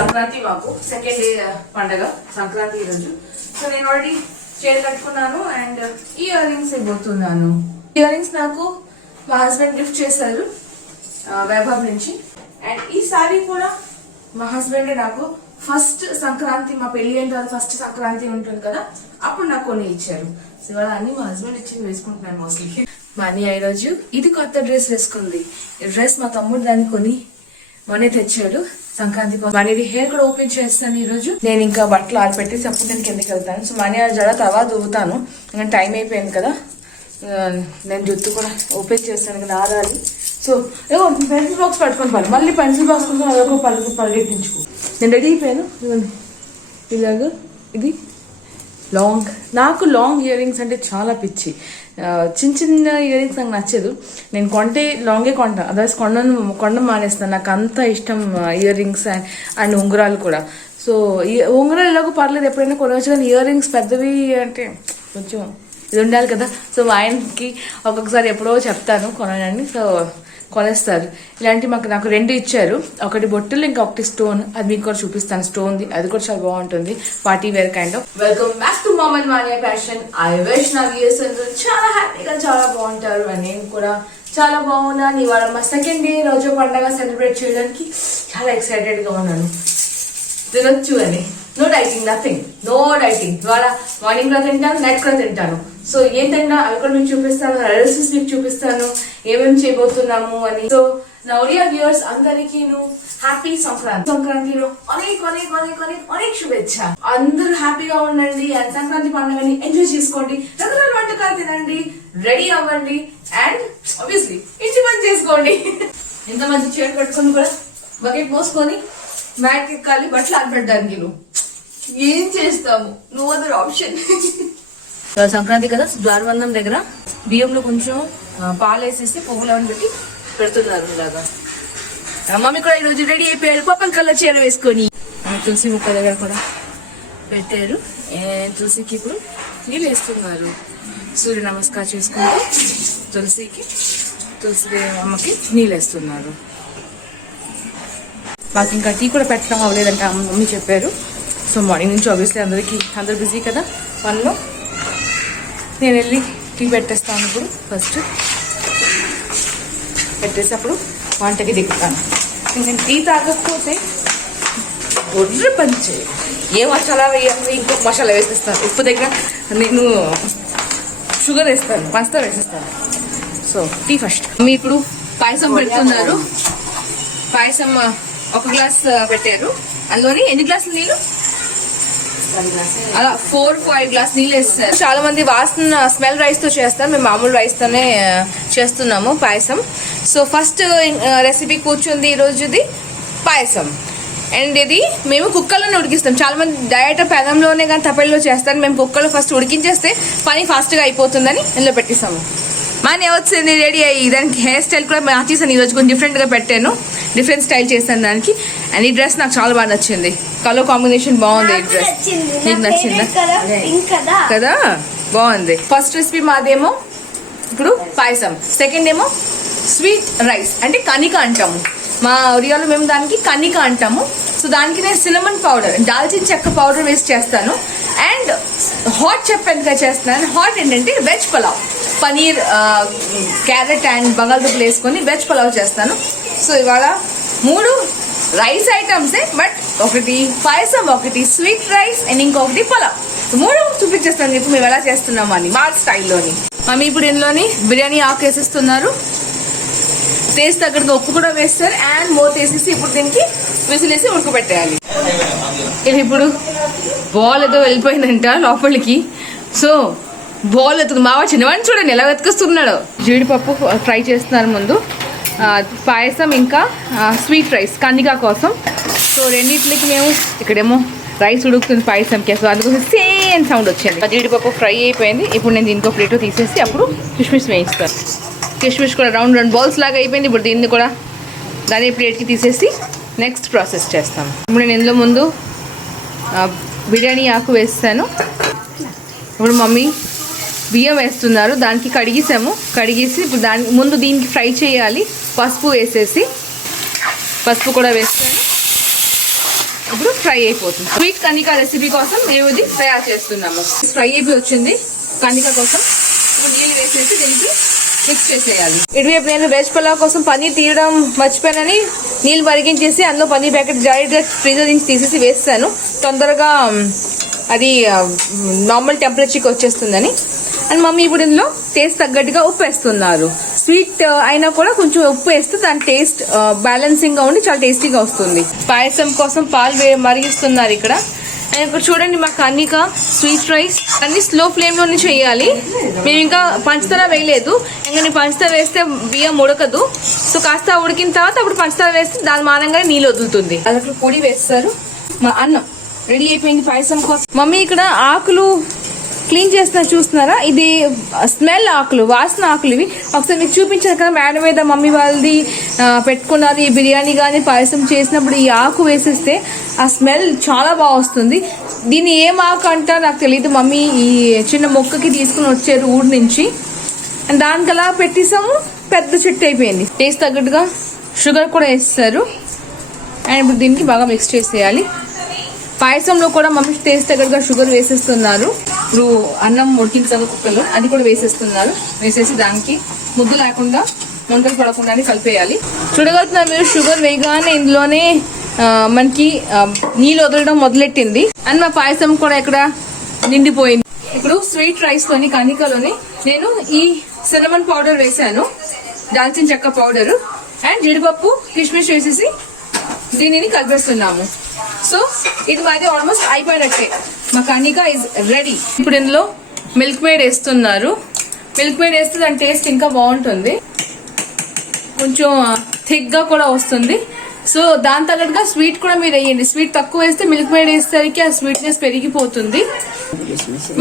సంక్రాంతి మాకు second day పండగ సంక్రాంతి రోజు. సో నేను ఆల్రెడీ చీర కట్టుకున్నాను అండ్ ఇయర్ రింగ్స్ ఇవ్వబోతున్నాను. ఇయర్ రింగ్స్ నాకు మా హస్బెండ్ గిఫ్ట్ చేశారు వైభవ్ నుంచి. అండ్ ఈ సారీ కూడా మా హస్బెండ్ నాకు ఫస్ట్ సంక్రాంతి, మా పెళ్లి అయిన తర్వాత ఫస్ట్ సంక్రాంతి ఉంటుంది కదా, అప్పుడు నాకు కొన్ని ఇచ్చారు. సో ఇవాళ అన్ని మా హస్బెండ్ ఇచ్చింది వేసుకుంటున్నాను మోస్ట్లీ. మా అన్నయ్య ఈ రోజు ఇది కొత్త డ్రెస్ వేసుకుంది. ఈ డ్రెస్ మా తమ్ముడు దాన్ని కొని మనీ తెచ్చాడు సంక్రాంతి కోసం. మనీది హెయిర్ కూడా ఓపెన్ చేస్తాను ఈ రోజు. నేను ఇంకా బట్టలు ఆరిపెట్టేసి అప్పుడు నేను కిందకి వెళ్తాను. సో మనీ జడ తర్వాత దువ్వుతాను, ఇంకా టైం అయిపోయింది కదా. నేను జుట్టు కూడా ఓపెన్ చేస్తాను కదా, ఆరాలి. సో ఏమో పెన్సిల్ బాక్స్ పట్టుకొని పని, మళ్ళీ పెన్సిల్ బాక్స్ కోసం అదొక పరిగెట్టించుకో. నేను రెడీ అయిపోయాను. ఇలాగా ఇది లాంగ్, నాకు లాంగ్ ఇయర్ రింగ్స్ అంటే చాలా పిచ్చి. చిన్న చిన్న ఇయర్ రింగ్స్ నాకు నచ్చదు. నేను కొంటే లాంగే కొంటాను, అదర్వైజ్ కొండ మానేస్తాను. నాకు అంత ఇష్టం ఇయర్ రింగ్స్ అండ్ ఉంగరాలు కూడా. సో ఉంగరాలు ఎలాగో పర్లేదు, ఎప్పుడైనా కొనవచ్చు. కానీ ఇయర్ రింగ్స్ పెద్దవి అంటే కొంచెం ఇది ఉండాలి కదా. సో మా ఆయనకి ఒక్కొక్కసారి ఎప్పుడో చెప్తాను కొనని, సో కొనేస్తారు. ఇలాంటి నాకు రెండు ఇచ్చారు, ఒకటి బొట్టులు ఇంకా ఒకటి స్టోన్. అది మీకు కూడా చూపిస్తాను. స్టోన్ది అది కూడా చాలా బాగుంటుంది, party wear kind of. Welcome back to mom and mania fashion. I wish నా వ్యూయర్స్ అందరూ చాలా హ్యాపీగా చాలా బాగుంటారు. అండ్ నేను కూడా చాలా బాగున్నాను. ఇవాళ మా సెకండ్ డే రోజు పండుగ సెలబ్రేట్ చేయడానికి చాలా ఎక్సైటెడ్ గా ఉన్నాను. తినొచ్చు అని. No dieting, nothing, no dieting. ఇవాళ మార్నింగ్ లో తింటాను, నైట్ కూడా తింటాను. సో ఏం తిన్నా అవి కూడా మీకు చూపిస్తాను, రెసిపీస్ మీకు చూపిస్తాను, ఏమేమి చేయబోతున్నాము అని. సో నా ఒడియా వ్యూయర్స్ అందరికీ హ్యాపీ సంక్రాంతి. సంక్రాంతిలో అనేక శుభేచ్ఛ. అందరూ హ్యాపీగా ఉండండి అండ్ సంక్రాంతి పండుగని ఎంజాయ్ చేసుకోండి. రకరకాల వంటకాలు తినండి, రెడీ అవ్వండి అండ్ ఆబ్వియస్లీ ఇంటి పని చేసుకోండి. ఇంత మంచి చీర కట్టుకొని కూడా బకెట్ మోసుకొని మ్యాట్ ఎక్కాలి, బట్టలు ఆడబెట్టడానికి. ఏం చేస్తాము, నో అదర్ ఆప్షన్. సంక్రాంతి కదా, ద్వారబంధం దగ్గర బియ్యంలో కొంచెం పాలు వేసేసి పువ్వులను పెట్టి పెడుతున్నారు ఇలాగా. మమ్మీ కూడా ఈరోజు రెడీ అయిపోయారు పర్పుల్ కలర్ చీర వేసుకొని. తులసి ముక్క దగ్గర కూడా పెట్టారు. తులసికి ఇప్పుడు నీళ్ళు వేస్తున్నారు. సూర్య నమస్కారం చేసుకుంటూ తులసి అమ్మకి నీళ్ళు వేస్తున్నారు. మాకు ఇంకా టీ కూడా పెట్టడం అవ్వలేదంటే మమ్మీ చెప్పారు. సో మార్నింగ్ నుంచి ఆబ్వియస్లీ అందరూ బిజీ కదా పనిలో. నేను వెళ్ళి టీ పెట్టేస్తాను. ఇప్పుడు ఫస్ట్ పెట్టేసి అప్పుడు వంటకి దిగుతాను. నేను టీ తాగకపోతే బొర్ర పంచే ఏ మసాలా వేయాలి, ఇంకొక మసాలా వేసేస్తాను. ఉప్పు దగ్గర నేను షుగర్ వేస్తాను, పంచదార వేసేస్తాను. So tea first. మీ ఇప్పుడు పాయసం పెడుతున్నారు. పాయసం ఒక గ్లాస్ పెట్టారు. అందులోని ఎన్ని గ్లాసులు నీళ్ళు? అలా 4-5 గ్లాస్ నీళ్ళు వేస్తారు. చాలా మంది వాసన స్మెల్ రైస్ తో చేస్తారు, మేము మామూలు రైస్ తోనే చేస్తున్నాము పాయసం. సో ఫస్ట్ రెసిపీ కూర్చుంది ఈ రోజుది పాయసం. అండ్ ఇది మేము కుక్కర్లోనే ఉడికిస్తాం. చాలా మంది డైరెక్ట్ పెనంలోనే కానీ తప్పల్లో చేస్తారు. మేము కుక్కర్లో ఫస్ట్ ఉడికించేస్తే పని ఫాస్ట్ గా అయిపోతుందని ఇందులో పెట్టిస్తాము. మాని వచ్చింది రెడీ అయ్యి. దానికి హెయిర్ స్టైల్ కూడా మార్చేసాను ఈరోజు, కొంచెం డిఫరెంట్ గా పెట్టాను, డిఫరెంట్ స్టైల్ చేశాను దానికి. అండ్ ఈ డ్రెస్ నాకు చాలా బాగా నచ్చింది, కలర్ కాంబినేషన్ బాగుంది. ఈ డ్రెస్ నీకు నచ్చిందా కదా? బాగుంది. ఫస్ట్ రెసిపీ మాదేమో ఇప్పుడు పాయసం, సెకండ్ ఏమో స్వీట్ రైస్ అంటే కనిక అంటాము. మా ఒరియాలో మేము దానికి కనిక అంటాము. సో దానికి నేను సినమన్ పౌడర్, దాల్చిన చెక్క పౌడర్ వేసి చేస్తాను. అండ్ హాట్ చెప్పేందుగా చేస్తున్నాను. హాట్ ఏంటంటే veg pulao, paneer, carrot and బంగాళదుంపలు వేసుకొని వెజ్ పలావ్ చేస్తాను. సో ఇవాళ 3 రైస్ ఐటమ్సే, బట్ ఒకటి పాయసం, ఒకటి స్వీట్ రైస్ అండ్ ఇంకొకటి పలావ్. 3 చూపించేస్తాను ఇప్పుడు మేము ఎలా చేస్తున్నాము అని మా స్టైల్లోని. మమ్మీ ఇప్పుడు ఇందులోని బిర్యానీ ఆకు వేసేస్తున్నారు. టేస్ట్ తగ్గట్టుగా ఉప్పు కూడా వేస్తారు అండ్ మూత వేసేసి ఇప్పుడు దీనికి విసిలేసి ఉడకబెట్టేయాలి. ఇది ఇప్పుడు బాల్ ఏదో వెళ్ళిపోయిందంట లోపలికి. సో బాల్ ఎత్తుకు మావ చిన్నవాడిని చూడండి ఎలా వెతుకొస్తున్నాడు. జీడిపప్పు ఫ్రై చేస్తున్నారు ముందు, పాయసం ఇంకా స్వీట్ రైస్ కన్నికా కోసం. సో రెండింటికి మేము ఇక్కడేమో రైస్ ఉడుకుతుంది పాయసంకి. సో అందుకోసం సేమ్ సౌండ్ వచ్చింది. జీడిపప్పు ఫ్రై అయిపోయింది. ఇప్పుడు నేను దీనికో ప్లేట్లో తీసేసి అప్పుడు కిష్మిష్ వేయిస్తాను. కిష్మిష్ కూడా రౌండ్ బాల్స్ లాగా అయిపోయింది. ఇప్పుడు దీన్ని కూడా దాని ప్లేట్కి తీసేసి నెక్స్ట్ ప్రాసెస్ చేస్తాను. ఇప్పుడు నేను ఇందులో ముందు బిర్యానీ ఆకు వేస్తాను. ఇప్పుడు మమ్మీ బియ్యం వేస్తున్నారు, దానికి కడిగేసాము. కడిగేసి ఇప్పుడు దీనికి ఫ్రై చేయాలి. పసుపు వేసేసి, పసుపు కూడా వేస్తాను. ఇప్పుడు ఫ్రై అయిపోతుంది. స్వీట్ కనికా రెసిపీ కోసం మేము ఇది తయారు చేస్తున్నాము. ఫ్రై అయిపోయి వచ్చింది కనికా కోసం. ఇప్పుడు నీళ్ళు వేసేసి దీనికి మిక్స్ చేసేయాలి. ఇటువైపు నేను వెజ్ పులావ్ కోసం పన్నీర్ తీయడం మర్చిపోయానని నీళ్ళు మరిగించేసి అందులో పన్నీర్ ప్యాకెట్ డైరెక్ట్ ఫ్రీజర్ నుంచి తీసేసి వేస్తాను, తొందరగా అది నార్మల్ టెంపరేచర్కి వచ్చేస్తుందని. అండ్ మమ్మీ ఇప్పుడు ఇందులో టేస్ట్ తగ్గట్టుగా ఉప్పు వేస్తున్నారు. స్వీట్ అయినా కూడా కొంచెం ఉప్పు వేస్తే దాని టేస్ట్ బ్యాలెన్సింగ్ గా ఉండి చాలా టేస్టీగా వస్తుంది. పాయసం కోసం పాలు మరిగిస్తున్నారు ఇక్కడ. అండ్ ఇక్కడ చూడండి మా కన్నిక స్వీట్ రైస్ అన్ని స్లో ఫ్లేమ్ లోనే చేయాలి. మేము ఇంకా పంచదార వేయలేదు, ఇంకా నేను పంచదార వేస్తే బియ్యం ఉడకదు. సో కాస్త ఉడికిన తర్వాత అప్పుడు పంచదార వేస్తే దాని మానంగా నీళ్ళు వదులుతుంది. అక్కడ పొడి వేస్తారు. మా అన్నం రెడీ అయిపోయింది పాయసం కోసం. మమ్మీ ఇక్కడ ఆకులు క్లీన్ చేస్తున్నా చూస్తున్నారా, ఇది స్మెల్ ఆకులు, వాసన ఆకులు ఇవి. ఒకసారి మీకు చూపించాను కదా మేడం మీద మమ్మీ వాళ్ళది పెట్టుకున్నారు. ఈ బిర్యానీ కానీ పాయసం చేసినప్పుడు ఈ ఆకు వేసేస్తే ఆ స్మెల్ చాలా బాగా వస్తుంది. దీన్ని ఏం ఆకు అంటారో నాకు తెలియదు. మమ్మీ ఈ చిన్న మొక్కకి తీసుకుని వచ్చారు ఊరి నుంచి, అండ్ దానికి అలా పెట్టేసాము, పెద్ద చెట్టు అయిపోయింది. టేస్ట్ తగ్గట్టుగా షుగర్ కూడా వేస్తారు. అండ్ ఇప్పుడు దీనికి బాగా మిక్స్ చేసేయాలి. పాయసంలో కూడా మమ్మీ టేస్ట్ తగ్గట్టుగా షుగర్ వేసేస్తున్నారు. ఇప్పుడు అన్నం ఉడికించాలి కుక్కర్లో, అది కూడా వేసేస్తున్నారు. వేసేసి దానికి ముద్దు లేకుండా వంటలు పడకుండా కలిపేయాలి. చూడగలుగుతున్నారు మీరు, షుగర్ వేయగానే ఇందులోనే మనకి నీళ్ళు వదలడం మొదలెట్టింది. అండ్ మా పాయసం కూడా ఇక్కడ నిండిపోయింది. ఇప్పుడు స్వీట్ రైస్ లోని కనికలోని నేను ఈ సినమన్ పౌడర్ వేసాను, దాల్చిన చెక్క పౌడర్ అండ్ జీడిపప్పు కిస్మిస్ వేసేసి దీనిని కలిపేస్తున్నాము. సో ఇది మాది ఆల్మోస్ట్ అయిపోయినట్టే. మా కనిక ఇస్ రెడీ. ఇప్పుడు ఇందులో మిల్క్ మేడ్ వేస్తున్నారు. మిల్క్ మేడ్ వేస్తే దాని టేస్ట్ ఇంకా బాగుంటుంది, కొంచెం థిక్ గా కూడా వస్తుంది. సో దాని తగ్గట్టుగా స్వీట్ కూడా మీరు వేయండి. స్వీట్ తక్కువ వేస్తే మిల్క్ మేడ్ వేసేసరికి ఆ స్వీట్నెస్ పెరిగిపోతుంది.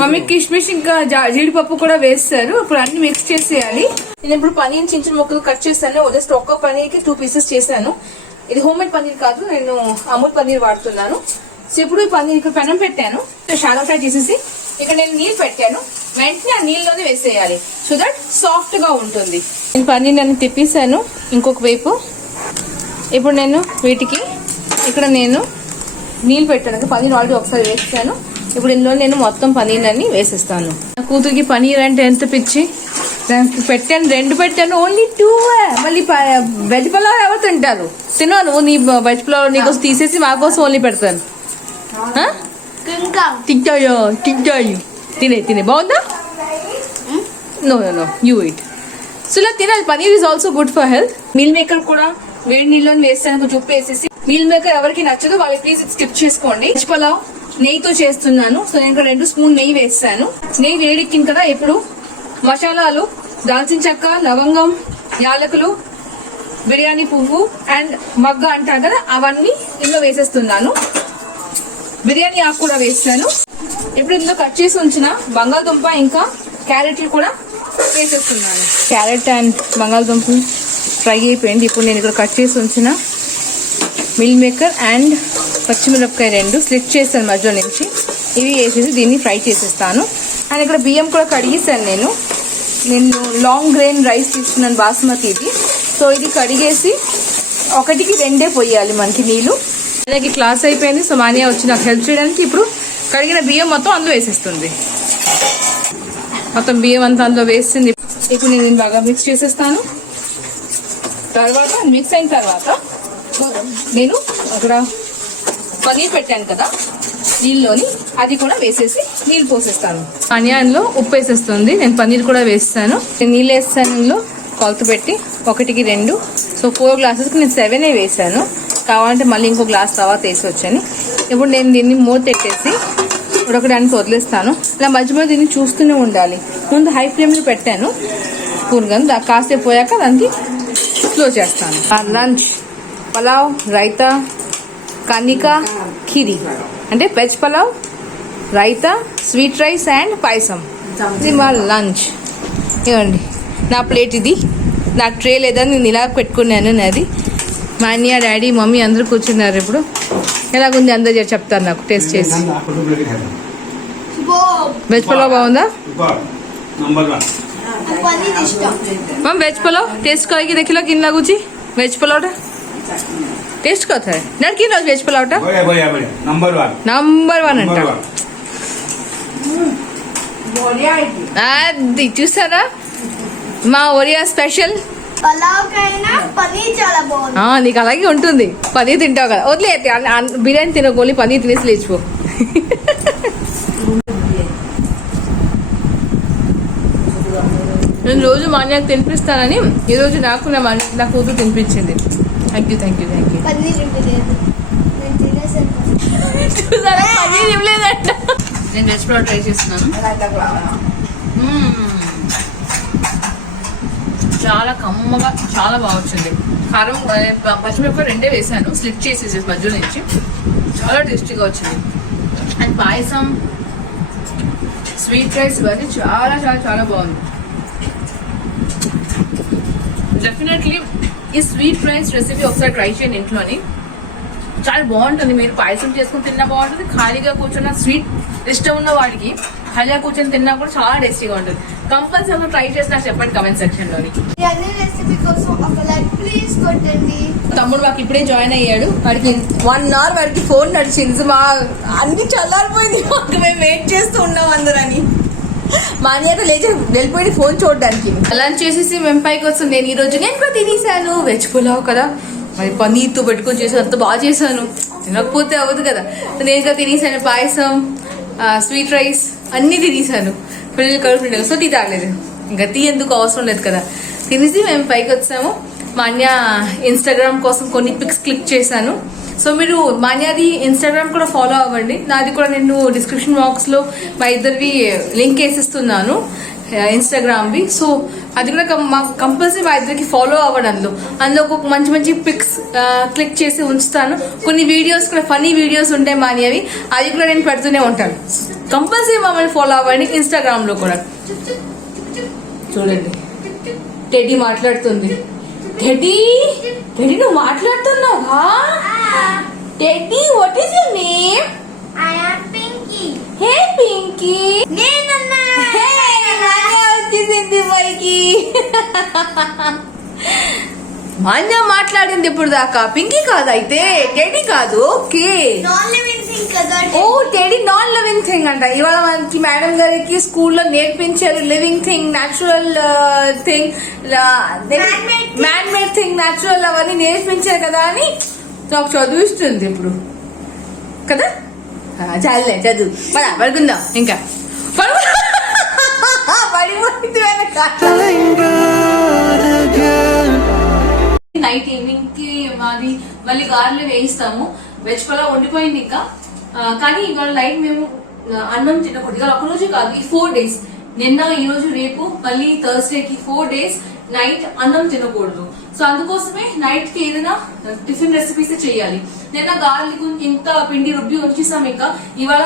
మమ్మీ కిస్మిస్ ఇంకా జీడిపప్పు కూడా వేస్తారు. ఇప్పుడు అన్ని మిక్స్ చేసేయాలి. నేను ఇప్పుడు పనీర్ చిన్న చిన్న ముక్కలు కట్ చేశాను. జస్ట్ ఒక్క పనీర్కి 2 పీసెస్ చేశాను. ఇది హోమ్ మేడ్ పన్నీర్ కాదు, నేను అమూల్ పన్నీర్ వాడుతున్నాను. సో ఇప్పుడు ఈ పన్నీర్ ఇక్కడ పెనం పెట్టాను, షాలో ఫ్రై చేసేసి ఇక్కడ నేను నీళ్ళు పెట్టాను. వెంటనే ఆ నీళ్ళలోనే వేసేయాలి, సో దట్ సాఫ్ట్ గా ఉంటుంది. నేను పన్నీర్ నన్ను తిప్పేసాను ఇంకొక వైపు. ఇప్పుడు నేను వీటికి ఇక్కడ నేను నీళ్ళు పెట్టాను, పన్నీర్ ఆల్రెడీ ఒకసారి వేసాను. ఇప్పుడు ఇందులో నేను మొత్తం పన్నీర్ అన్ని వేసేస్తాను. నా కూతురికి పన్నీర్ అంటే ఎంత పిచ్చి, దానికి పెట్టాను 2 పెట్టాను, ఓన్లీ 2. మళ్ళీ వెజ్ పులావ్ ఎవరు తింటారు? తిన్నాను, నీ వెజ్ పులావ్ నీకోసం తీసేసి మా కోసం ఓన్లీ పెడతాను. తింటాయి తినే బాగుందా? No you it. సో ఇలా తినాలి. Paneer is also good for health. Meal maker కూడా వేడి నీళ్ళలో వేస్తాను, కొంచెం ఉప్పు వేసేసి. మీల్ మేకర్ ఎవరికి నచ్చదు వాళ్ళు ప్లీజ్ స్కిప్ చేసుకోండి. వెజ్ పులావ్ నెయ్యితో చేస్తున్నాను. సో నేను ఇక్కడ 2 స్పూన్ నెయ్యి వేస్తాను. నెయ్యి వేడెక్కింది కదా, ఇప్పుడు మసాలాలు దాల్చిన చెక్క, లవంగం, యాలకులు, బిర్యానీ పువ్వు అండ్ మగ్గ అంటారు కదా, అవన్నీ ఇందులో వేసేస్తున్నాను. బిర్యానీ ఆకు కూడా వేస్తాను. ఇప్పుడు ఇందులో కట్ చేసి ఉంచిన బంగాళదుంప ఇంకా క్యారెట్లు కూడా వేసేస్తున్నాను. క్యారెట్ అండ్ బంగాళదుంప ఫ్రై అయిపోయింది. ఇప్పుడు నేను ఇక్కడ కట్ చేసి ఉంచిన మిల్ మేకర్ అండ్ పచ్చిమిరపకాయ 2 స్లిట్ చేస్తాను మధ్యలో నుంచి. ఇవి వేసేసి దీన్ని ఫ్రై చేసేస్తాను. అండ్ ఇక్కడ బియ్యం కూడా కడిగేసాను. నేను లాంగ్ గ్రెయిన్ రైస్ తీసుకున్నాను, బాస్మతి ఇది. సో ఇది కడిగేసి 1కి 2 పోయాలి మనకి నీళ్ళు. అలాగే క్లాస్ అయిపోయింది. సో మానియా వచ్చి నాకు హెల్ప్ చేయడానికి ఇప్పుడు కడిగిన బియ్యం మొత్తం అందులో వేసేస్తుంది. మొత్తం బియ్యం అంతా అందులో వేస్తుంది. ఇప్పుడు నేను బాగా మిక్స్ చేసేస్తాను. తర్వాత మిక్స్ అయిన తర్వాత నేను అక్కడ పన్నీర్ పెట్టాను కదా నీళ్ళలోని, అది కూడా వేసేసి నీళ్ళు పోసేస్తాను. ఆనియన్లో ఉప్పు వేసేస్తుంది. నేను పన్నీర్ కూడా వేస్తాను. నేను నీళ్ళు వేస్తాను ఇందులో కొలత పెట్టి 1కి 2. సో 4 గ్లాసెస్కి నేను 7 వేసాను. కావాలంటే మళ్ళీ ఇంకో గ్లాస్ తర్వాత వేసొచ్చని. ఇప్పుడు నేను దీన్ని మూత పెట్టేసి ఉడకడానికి వదిలేస్తాను. ఇలా మధ్య మధ్య దీన్ని చూస్తూనే ఉండాలి. ముందు హై ఫ్లేమ్లో పెట్టాను కూరగాయలు, కాసేపు పోయాక దానికి స్లో చేస్తాను. లంచ్ పులావ్, రైతా, కనికా, ఖీరీ అంటే veg pulao, raita, sweet rice and payasam. ఇది మా లంచ్. ఇవ్వండి నా ప్లేట్, ఇది నా ట్రే లేదని నేను ఇలా పెట్టుకున్నాను. నాది మా అన్నయ్య, డాడీ, మమ్మీ అందరూ కూర్చున్నారు. ఇప్పుడు ఎలాగుంది అందరూ చెప్తారు నాకు టేస్ట్ చేసి. వెజ్ పులావ్ బాగుందా? వెజ్ पुलाव टेस्ट करके देख लो किन लगुची वेज पुलाव टेस्ट कथा है नड़की रोज वेज पुलावटा बढ़िया बढ़िया बढ़िया नंबर 1 अंట అది చూసారా మా ఒరియా స్పెషల్ పలావ్ కైనా పనీర్ చాలా బాగుంది. నీకు అలాగే ఉంటుంది పనీర్ తింటావు కదా వదిలే బిర్యానీ తినకోలి పనీర్ తినేసి లేచిపో నేను రోజు మా అన్నయ్యకు తినిపిస్తానని ఈరోజు నాకు నా కూతురు తినిపించింది. థ్యాంక్ యూ పనీర్ ఇవ్వలేదు, నేను తినేసాను. చూసారా పనీర్ ఇవ్వలేదంట. నేను వెజ్ పులావ్ ట్రై చేస్తున్నాను. చాలా కమ్మగా చాలా బాగా వచ్చింది. కారం పచ్చిమిరపకాయ రెండే వేసాను, స్లిట్ చేసేసి మధ్య నుంచి. చాలా టేస్టీగా వచ్చింది. అండ్ పాయసం స్వీట్ రైస్ ఇవన్నీ చాలా చాలా చాలా బాగుంది. డెఫినెట్లీ ఈ స్వీట్ రైస్ రెసిపీ ఒకసారి ట్రై చేయండి ఇంట్లోని. చాలా బాగుంటుంది. మీరు పాయసం చేసుకుని తిన్నా బాగుంటుంది, ఖాళీగా కూర్చున్న స్వీట్ ఇష్టం ఉన్న వాడికి ఖాళీగా కూర్చొని తిన్నా కూడా చాలా టేస్టీగా ఉంటుంది. కంపల్సరీ ట్రై చేసి నాకు చెప్పండి కమెంట్ సెక్షన్ లోని. ఈ అన్ని రెసిపీ కోసం ఒక లైక్ ప్లీజ్ కొట్టండి. తమ్ముడు మాకు ఇప్పుడే జాయిన్ అయ్యాడు. వాడికి 1 hour వాడికి ఫోన్ నడిచింది. మా అన్ని చల్లారిపోయింది, మాకు మేము వెయిట్ చేస్తూ ఉన్నాం అందరని. మా అన్నయ్య లేచి వెళ్ళిపోయింది ఫోన్ చూడడానికి. లంచ్ చేసేసి మేము పైకి వస్తుంది. నేను ఈ రోజు నేను కూడా తినేసాను. వెజ్ పులావ్ కదా, మరి పనీర్తో పెట్టుకొని చేసాను, అంత బాగా చేశాను. తినకపోతే అవ్వదు కదా. నేను కూడా తినేసాను. పాయసం స్వీట్ రైస్ అన్నీ తినేసాను. పిల్లలు కడుపు నిండా సో టీ తాగలేదు. ఇంకా టీ ఎందుకు అవసరం లేదు కదా. తినేసి మేము పైకి వచ్చాము. మా అన్య ఇన్స్టాగ్రామ్ కోసం కొన్ని పిక్స్ క్లిక్ చేశాను. సో మీరు మా అన్యది ఇన్స్టాగ్రామ్ కూడా ఫాలో అవ్వండి. నాది కూడా నేను డిస్క్రిప్షన్ బాక్స్ లో మా ఇద్దరివి లింక్ వేసిస్తున్నాను ఇన్స్టాగ్రామ్వి. సో అది కూడా కంపల్సరీ మా ఇద్దరికి ఫాలో అవ్వండి. అందులో ఒక మంచి మంచి పిక్స్ క్లిక్ చేసి ఉంచుతాను. కొన్ని వీడియోస్ కూడా ఫనీ వీడియోస్ ఉంటాయి మా అన్యవి, అది కూడా నేను పెడుతూనే ఉంటాను. కంపల్సరీ మమ్మల్ని ఫాలో అవ్వండి ఇన్స్టాగ్రామ్ లో కూడా. చూడండి టెడ్డీ మాట్లాడుతుంది. టెడ్డీ నువ్వు మాట్లాడుతున్నావా? Teddy what is your name? I am Pinky. Hey Pinky. నేనన్నా వచ్చేసింది పైకి. మాన్య మాట్లాడింది ఇప్పుడు దాకా. పింకీ కాదు అయితే, టెడ్డీ కాదు. ఓకే, నాన్ లివింగ్ థింగ్ కదా. ఓ టెడ్డీ నాన్ లివింగ్ థింగ్ అంట. ఇవాళ మనకి మేడం గారికి స్కూల్లో నేర్పించారు living thing, natural thing, man made thing, natural అవన్నీ నేర్పించారు కదా అని నాకు చదివిస్తుంది ఇప్పుడు కదా. చాలే చదువు, పడుకుందాం ఇంకా. నైట్ ఈవినింగ్ కి మాది మళ్ళీ గారెలు వేయిస్తాము. వెజ్ పులావ్ వండిపోయింది ఇంకా. కానీ ఇవాళ నైట్ మేము అన్నం తినకూడదు. ఇవాళ ఒక రోజు కాదు, ఈ 4 days, నిన్న ఈ రోజు రేపు మళ్ళీ థర్స్డేకి 4 days నైట్ అన్నం తినకూడదు. సో అందుకోసమే నైట్ కి ఏదైనా టిఫిన్ రెసిపీస్ చేయాలి. నిన్న గార్లిక్ ఇంత పిండి రుబ్బి ఉంచేసాం. ఇంకా ఇవాళ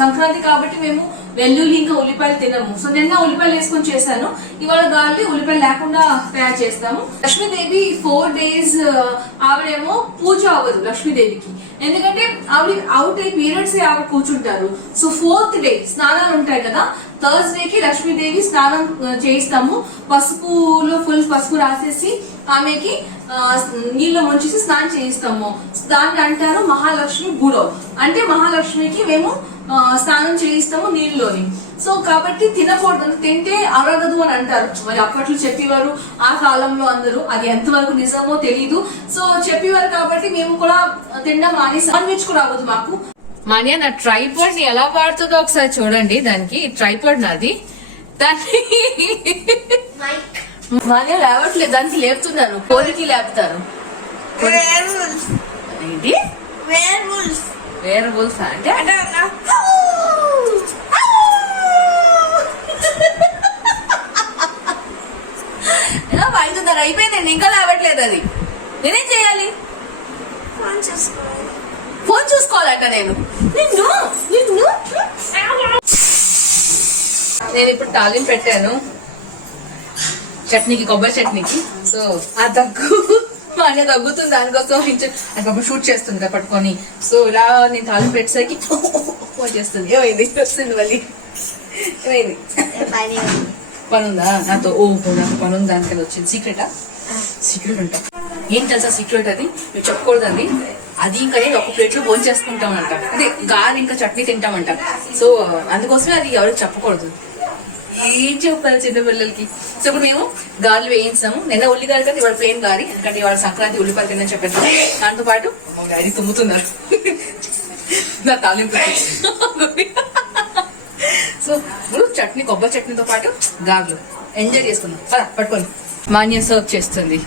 సంక్రాంతి కాబట్టి మేము వెల్లుల్లి ఇంకా ఉల్లిపాయలు తినము. సో నిన్న ఉల్లిపాయలు వేసుకొని చేశాను. ఇవాళ గార్లిక్ ఉల్లిపాయలు లేకుండా తయారు చేస్తాము. లక్ష్మీదేవి 4 days ఆవిడేమో పూజ అవ్వదు లక్ష్మీదేవికి, ఎందుకంటే ఆవిడ అవుట్ అయ్యి పీరియడ్స్ ఆవిడ కూర్చుంటారు. సో 4th day స్నానాలు ఉంటాయి కదా. థర్స్డేకి లక్ష్మీదేవి స్నానం చేయిస్తాము. పసుపులో ఫుల్ పసుపు రాసేసి ఆమెకి నీళ్ళు ముంచేసి స్నానం చేయిస్తాము. దాన్ని అంటారు మహాలక్ష్మి బూడో. అంటే మహాలక్ష్మికి మేము స్నానం చేయిస్తాము నీళ్ళలోని. సో కాబట్టి తినకూడదు, తింటే అరగదు అని అంటారు. మరి అప్పట్లో చెప్పేవారు ఆ కాలంలో అందరూ. అది ఎంతవరకు నిజమో తెలీదు. సో చెప్పేవారు కాబట్టి మేము కూడా తినడం మానేసి. నాన్ వెజ్ కూడా అవ్వదు మాకు. మాన్య నా ట్రైపాడ్ ని ఎలా వాడుతుందో ఒకసారి చూడండి. దానికి ట్రైపాడ్ నాది, దాన్ని మాన్య లేవట్లేదు, దానికి లేపుతున్నారు. కోరికి లేపుతారు. ఏంటి వేర్ వుల్ఫ్ అంటే ఎలా వాడుతున్నారు? అయిపోయిందండి, ఇంకా లేవట్లేదు. అది నేనేం చేయాలి? ఫోన్ చూసుకోవాలట నేను. నేను ఇప్పుడు తాలింపు పెట్టాను చట్నీకి, కొబ్బరి చట్నీకి. సో ఆ అనే తగ్గుతుంది, దానికోసం అప్పుడు షూట్ చేస్తుంది కదా పట్టుకొని. సో ఇలా నేను తాలింపు పెట్టేసరికి చేస్తుంది. ఏమైంది? వస్తుంది మళ్ళీ. ఏమైంది? పనుందా నాతో? నాకు పనుంది, దానికది వచ్చింది. సీక్రెట్ అంట. ఏం తెలుసా సీక్రెట్ అది, మీరు చెప్పకూడదండి. అది ఇంకా ఒక ప్లేట్ లో భోజనం చేసుకుంటామంట, అదే గాలి ఇంకా చట్నీ తింటామంట. సో అందుకోసమే అది ఎవరికి చెప్పకూడదు. ఏం చెప్పాలి చిన్న పిల్లలకి. సో ఇప్పుడు మేము గాలి వేయించాము. నిన్న ఉల్లిగారి కదా, ఇవాళ ప్లేన్ గారి, ఎందుకంటే ఇవాళ సంక్రాంతి ఉల్లిపాయలు తిందని చెప్పాను. దాంతో పాటు అది తుమ్ముతున్నారు నా తాలింపు. సో ఇప్పుడు చట్నీ, కొబ్బరి చట్నీతో పాటు గార్లు ఎంజాయ్ చేసుకుందాం. పట్టుకోండి. మాన్య సర్వ్ చేస్తుంది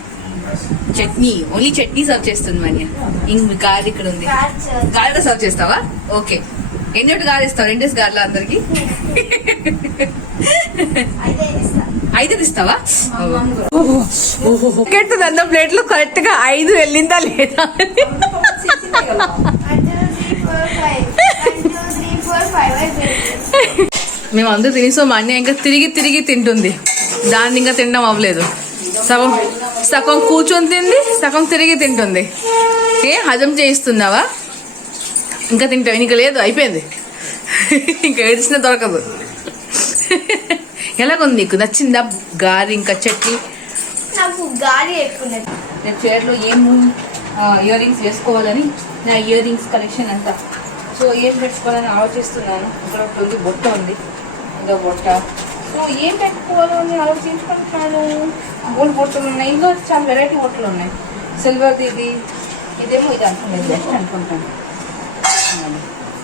చట్నీ, ఓన్లీ చట్నీ సర్వ్ చేస్తుంది మాన్య. ఇంక గాలి ఇక్కడ ఉంది, గాలిలో సర్వ్ చేస్తావా? ఓకే. ఎన్నోటి గాలి ఇస్తావు? 2 గార్లు అందరికి 5 ఇస్తావా? అన్న ప్లేట్ లో కరెక్ట్ గా 5 వెళ్ళిందా లేదా? 1, 2, 3, 4, 5 మేము అందరూ తినేసో మా అన్నయ్య ఇంకా తిరిగి తింటుంది. దాన్ని ఇంకా తినడం అవ్వలేదు. సగం కూర్చొని తింది, సగం తిరిగి తింటుంది. హజం చేయిస్తున్నావా? ఇంకా తింటావు? ఇంకా లేదు, అయిపోయింది. ఇంకా ఏడిచినా దొరకదు. ఎలాగుంది నీకు? నచ్చిందా గారి ఇంకా చట్నీ? నాకు గాలి ఎక్కువ. నేను చీరలో ఏం ఇయర్ రింగ్స్ వేసుకోవాలని, నా ఇయర్ రింగ్స్ కలెక్షన్ అంతా. సో ఏం పెట్టుకోవాలని ఆలోచిస్తున్నాను. ఇక్కడ ఒకటి బొట్ట ఉంది, ఇదో బొట్ట. సో ఏం పెట్టుకోవాలని ఆలోచించుకుంటున్నాను. గోల్డ్ బొట్టలు ఉన్నాయి, ఇంకా చాలా వెరైటీ బొట్టలు ఉన్నాయి. సిల్వర్ది ఇది, ఇదేమో ఇది అనుకున్నాను, జస్ట్ అనుకుంటాను.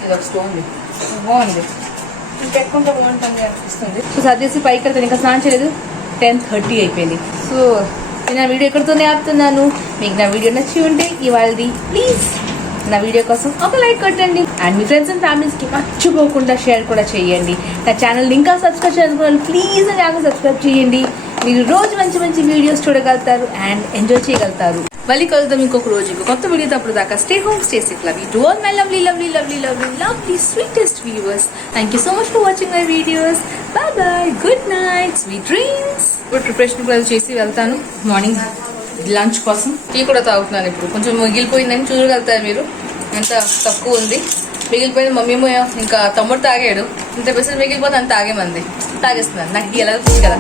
ఇది ఒక స్టోన్ బాగుంది, పెట్టుకుంటే బాగుంటుంది అనిపిస్తుంది. సో సర్దేసి పైకి వెళ్తాను. ఇంకా స్నానం చేయలేదు, 10:30 అయిపోయింది. సో నేను నా వీడియో ఎక్కడితోనే ఆపుతున్నాను. మీకు నా వీడియో నచ్చి ఉంటే ఇవాళది ప్లీజ్ నా వీడియో కోసం ఒక లైక్ కొట్టండి. అండ్ మీ ఫ్రెండ్స్ అండ్ ఫ్యామిలీస్కి మర్చిపోకుండా షేర్ కూడా చేయండి. నా ఛానల్ ఇంకా సబ్స్క్రైబ్ చేసుకోవాలి ప్లీజ్ అని నాకు సబ్స్క్రైబ్ చేయండి. మీరు రోజు మంచి వీడియోస్ చూడగలుగుతారు అండ్ ఎంజాయ్ చేయగలుగుతారు. మళ్ళీ కలుద్దాం ఇంకొక రోజు ఇంకో కొత్త వీడియోతో. అప్పుడు దాకా stay home, stay safe. Love you to all my lovely sweetest viewers. Thank you so much for watching my videos. Bye bye, good night, sweet dreams. ఇప్పుడు ప్రిపరేషన్ కూడా చేసి వెళ్తాను మార్నింగ్ లంచ్ కోసం. టీ కూడా తాగుతున్నాను. ఇప్పుడు కొంచెం మిగిలిపోయిందని చూడగలుగుతారు మీరు, ఎంత తక్కువ ఉంది. మిగిలిపోయింది మమ్మీ ఏమో, ఇంకా తమ్ముడు తాగాడు. ఇంత పెసలు మిగిలిపోతే అంత తాగేమంది తాగేస్తున్నాను. నాకు టీ ఎలా కదా.